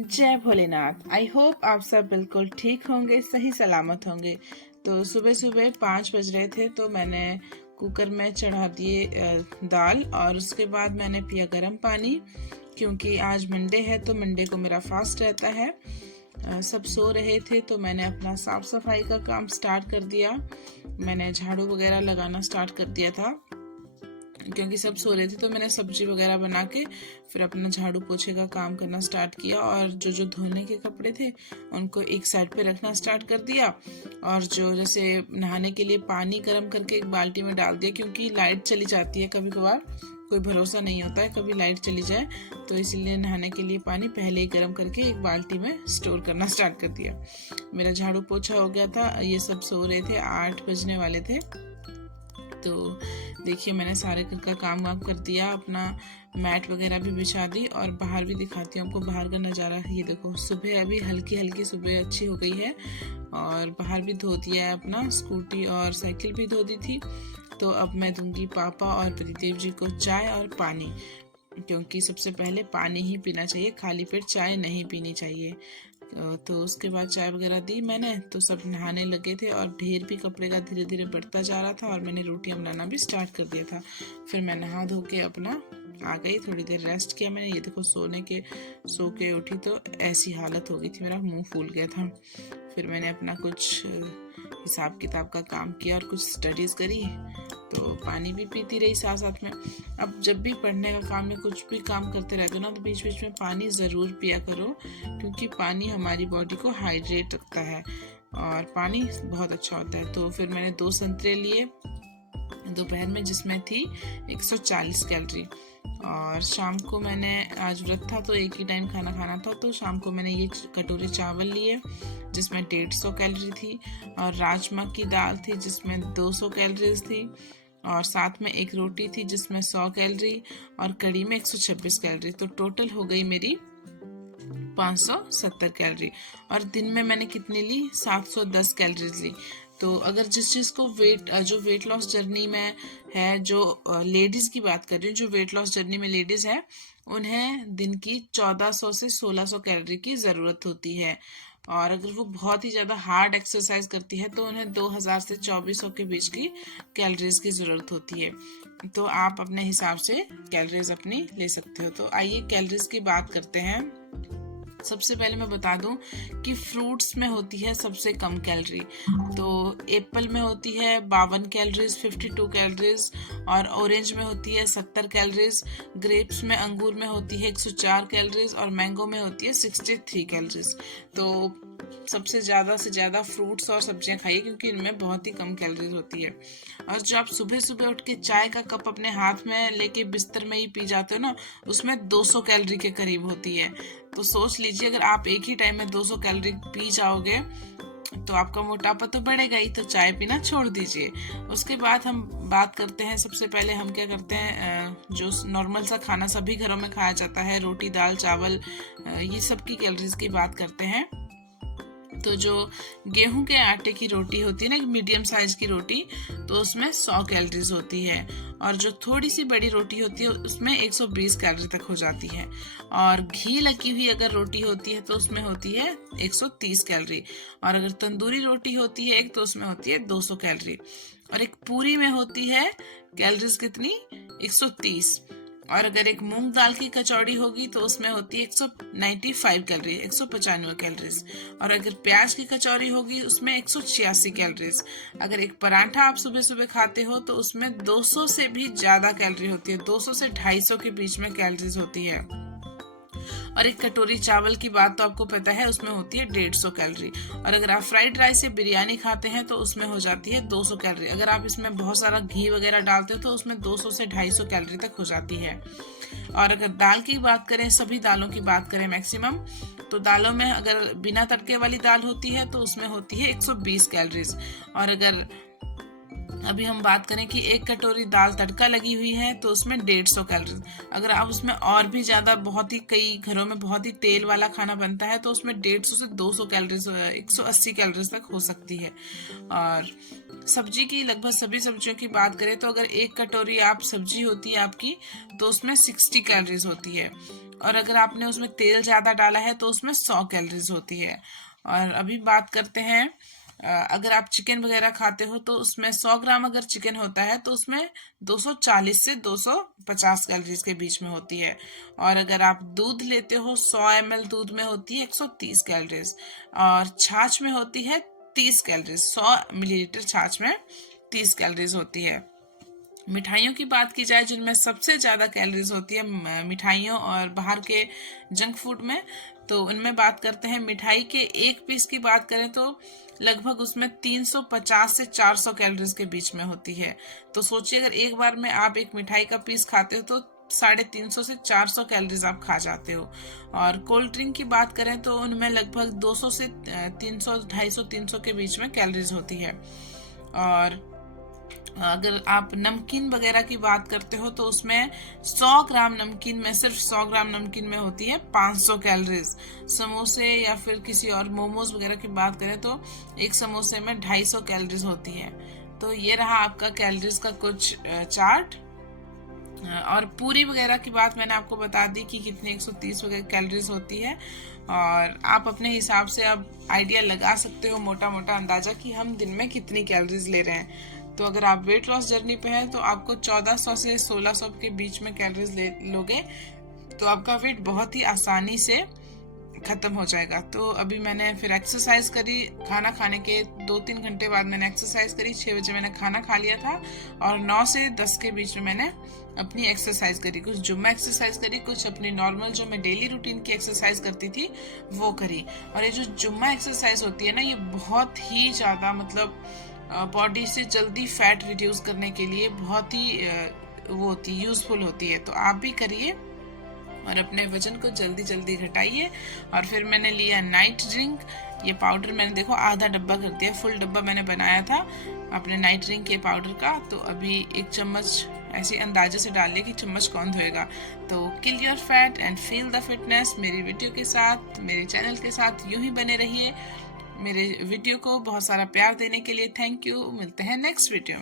जय Bholenath. I hope आप सब बिल्कुल ठीक होंगे, सही सलामत होंगे। तो सुबह सुबह 5 बज रहे थे तो मैंने कुकर में चढ़ा दिए दाल, और उसके बाद मैंने पिया गर्म पानी, क्योंकि आज मंडे है तो मंडे को मेरा फास्ट रहता है। सब सो रहे थे तो मैंने अपना साफ सफाई का काम स्टार्ट कर दिया। मैंने झाड़ू वगैरह लगाना स्टार्ट कर दिया था, क्योंकि सब सो रहे थे। तो मैंने सब्जी वगैरह बना के फिर अपना झाड़ू पोछे का काम करना स्टार्ट किया, और जो जो धोने के कपड़े थे उनको एक साइड पे रखना स्टार्ट कर दिया। और जो जैसे नहाने के लिए पानी गर्म करके एक बाल्टी में डाल दिया, क्योंकि लाइट चली जाती है कभी कभार, कोई भरोसा नहीं होता है कभी लाइट चली जाए, तो इसीलिए नहाने के लिए पानी पहले ही गर्म करके एक बाल्टी में स्टोर करना स्टार्ट कर दिया। मेरा झाड़ू पोछा हो गया था। ये सब सो रहे थे, 8 बजने वाले थे। तो देखिए मैंने सारे घर का काम वाम कर दिया, अपना मैट वगैरह भी बिछा दी, और बाहर भी दिखाती हूँ आपको बाहर का नज़ारा। ये देखो, सुबह अभी हल्की हल्की सुबह अच्छी हो गई है, और बाहर भी धो दिया है, अपना स्कूटी और साइकिल भी धो दी थी। तो अब मैं दूंगी पापा और प्रतिदेव जी को चाय और पानी, क्योंकि सबसे पहले पानी ही पीना चाहिए, खाली पेट चाय नहीं पीनी चाहिए। तो उसके बाद चाय वगैरह दी मैंने, तो सब नहाने लगे थे, और ढेर भी कपड़े का धीरे धीरे बढ़ता जा रहा था, और मैंने रोटियां बनाना भी स्टार्ट कर दिया था। फिर मैं नहा धो के अपना आ गई, थोड़ी देर रेस्ट किया मैंने। ये देखो, सो के उठी तो ऐसी हालत हो गई थी, मेरा मुंह फूल गया था। फिर मैंने अपना कुछ हिसाब किताब का काम किया और कुछ स्टडीज़ करी, तो पानी भी पीती रही साथ साथ में। अब जब भी पढ़ने का काम या कुछ भी काम करते रहते हो ना, तो बीच बीच में पानी ज़रूर पिया करो, क्योंकि पानी हमारी बॉडी को हाइड्रेट रखता है, और पानी बहुत अच्छा होता है। तो फिर मैंने 2 संतरे लिए दोपहर में, जिसमें थी 140 कैलोरी। और शाम को मैंने, आज व्रत था तो एक ही टाइम खाना खाना था, तो शाम को मैंने ये कटोरी चावल लिए जिसमें 150 कैलोरी थी, और राजमा की दाल थी जिसमें 200 कैलोरीज थी, और साथ में एक रोटी थी जिसमें 100 कैलोरी, और कड़ी में 126 कैलोरी। तो टोटल हो गई मेरी 570 कैलोरी। और दिन में मैंने कितनी ली? 710 कैलोरीज ली। तो अगर जिस चीज़ को जो वेट लॉस जर्नी में है, जो लेडीज़ की बात कर रही हूँ, जो वेट लॉस जर्नी में लेडीज़ है, उन्हें दिन की 1400 से 1600 कैलोरी की ज़रूरत होती है। और अगर वो बहुत ही ज़्यादा हार्ड एक्सरसाइज करती है तो उन्हें 2000 से 2400 के बीच की कैलोरीज की ज़रूरत होती है। तो आप अपने हिसाब से कैलोरीज अपनी ले सकते हो। तो आइए कैलोरीज की बात करते हैं। सबसे पहले मैं बता दूं कि फ्रूट्स में होती है सबसे कम कैलोरी। तो एप्पल में होती है 52 कैलोरीज, 52 कैलोरीज, और ऑरेंज में होती है 70 कैलोरीज, ग्रेप्स में, अंगूर में होती है 104 कैलोरीज, और मैंगो में होती है 63 कैलोरीज। तो सबसे ज़्यादा से ज़्यादा फ्रूट्स और सब्जियां खाइए, क्योंकि इनमें बहुत ही कम कैलोरीज होती है। और जो आप सुबह सुबह उठ के चाय का कप अपने हाथ में लेके बिस्तर में ही पी जाते हो ना, उसमें 200 कैलोरी के करीब होती है। तो सोच लीजिए, अगर आप एक ही टाइम में 200 कैलोरी पी जाओगे तो आपका मोटापा तो बढ़ेगा ही, तो चाय पीना छोड़ दीजिए। उसके बाद हम बात करते हैं, सबसे पहले हम क्या करते हैं, जो नॉर्मल सा खाना सभी घरों में खाया जाता है, रोटी दाल चावल, ये सब की कैलोरीज की बात करते हैं। तो जो गेहूं के आटे की रोटी होती है ना, मीडियम साइज की रोटी, तो उसमें 100 कैलोरीज होती है, और जो थोड़ी सी बड़ी रोटी होती है उसमें 120 कैलोरी तक हो जाती है। और घी लगी हुई अगर रोटी होती है तो उसमें होती है 130 कैलोरी, और अगर तंदूरी रोटी होती है एक, तो उसमें होती है 200 कैलोरी, और एक पूरी में होती है कैलोरीज कितनी? 130। और अगर एक मूंग दाल की कचौड़ी होगी तो उसमें होती है 195 कैलोरी, 195 कैलोरीज। और अगर प्याज की कचौड़ी होगी उसमें 186 कैलोरीज। अगर एक पराठा आप सुबह सुबह खाते हो तो उसमें 200 से भी ज्यादा कैलोरी होती है, 200 से 250 के बीच में कैलोरीज होती है। और एक कटोरी चावल की बात तो आपको पता है, उसमें होती है 150 कैलोरी। और अगर आप फ्राइड राइस या बिरयानी खाते हैं तो उसमें हो जाती है 200 कैलोरी। अगर आप इसमें बहुत सारा घी वगैरह डालते हो तो उसमें 200 से 250 कैलोरी तक हो जाती है। और अगर दाल की बात करें, सभी दालों की बात करें मैक्सिमम, तो दालों में अगर बिना तड़के वाली दाल होती है तो उसमें होती है 120 कैलोरीज। और अगर अभी हम बात करें कि एक कटोरी दाल तड़का लगी हुई है तो उसमें 150 कैलोरी। अगर आप उसमें और भी ज्यादा, बहुत ही कई घरों में बहुत ही तेल वाला खाना बनता है तो उसमें 150 से 200 कैलोरीज, 180 कैलोरीज तक हो सकती है। और सब्जी की लगभग सभी सब्जियों की बात करें तो अगर एक कटोरी आप सब्जी होती है आपकी तो उसमें 60 कैलोरीज होती है। और अगर आपने उसमें तेल ज़्यादा डाला है तो उसमें 100 कैलोरीज होती है। और अभी बात करते हैं अगर आप चिकन वगैरह खाते हो तो उसमें 100 ग्राम अगर चिकन होता है तो उसमें 240 से 250 कैलोरीज के बीच में होती है। और अगर आप दूध लेते हो 100 ml दूध में होती है 130 कैलोरीज, और छाछ में होती है 30 कैलोरीज। 100 मिलीलीटर छाछ में 30 कैलोरीज होती है। मिठाइयों की बात की जाए जिनमें सबसे ज़्यादा कैलोरीज होती है मिठाइयों और बाहर के जंक फूड में, तो उनमें बात करते हैं मिठाई के एक पीस की बात करें तो लगभग उसमें 350 से 400 कैलोरीज के बीच में होती है। तो सोचिए अगर एक बार में आप एक मिठाई का पीस खाते हो तो 350 से 400 कैलोरीज आप खा जाते हो। और कोल्ड ड्रिंक की बात करें तो उनमें लगभग 200 से 300, 250, 300 के बीच में कैलोरीज होती है। और अगर आप नमकीन वगैरह की बात करते हो तो उसमें 100 ग्राम नमकीन में, सिर्फ 100 ग्राम नमकीन में होती है 500 कैलोरीज। समोसे या फिर किसी और मोमोज वगैरह की बात करें तो एक समोसे में 250 कैलोरीज होती है। तो ये रहा आपका कैलोरीज का कुछ चार्ट। और पूरी वगैरह की बात मैंने आपको बता दी कि कितनी 130 वगैरह कैलोरीज होती है। और आप अपने हिसाब से अब आइडिया लगा सकते हो, मोटा मोटा अंदाजा, कि हम दिन में कितनी कैलोरीज ले रहे हैं। तो अगर आप वेट लॉस जर्नी पे हैं तो आपको 1400 से 1600 के बीच में कैलोरीज ले लोगे तो आपका वेट बहुत ही आसानी से खत्म हो जाएगा। तो अभी मैंने फिर एक्सरसाइज करी, खाना खाने के 2-3 घंटे बाद मैंने एक्सरसाइज करी। 6 बजे मैंने खाना खा लिया था और 9 से 10 के बीच में मैंने अपनी एक्सरसाइज करी। कुछ जुम्मा एक्सरसाइज करी, कुछ अपनी नॉर्मल जो मैं डेली रूटीन की एक्सरसाइज करती थी वो करी। और ये जो जुम्मा एक्सरसाइज होती है ना, ये बहुत ही ज़्यादा मतलब बॉडी से जल्दी फैट रिड्यूस करने के लिए बहुत ही वो होती है, यूजफुल होती है। तो आप भी करिए और अपने वजन को जल्दी जल्दी घटाइए। और फिर मैंने लिया नाइट ड्रिंक। ये पाउडर मैंने देखो आधा डब्बा कर दिया, फुल डब्बा मैंने बनाया था अपने नाइट ड्रिंक के पाउडर का। तो अभी 1 चम्मच ऐसे अंदाजे से डालिए कि चम्मच कौन धोएगा। तो kill your fat and feel the fitness. मेरी वीडियो के साथ, मेरे चैनल के साथ यूं ही बने रहिए। मेरे वीडियो को बहुत सारा प्यार देने के लिए थैंक यू। मिलते हैं नेक्स्ट वीडियो में।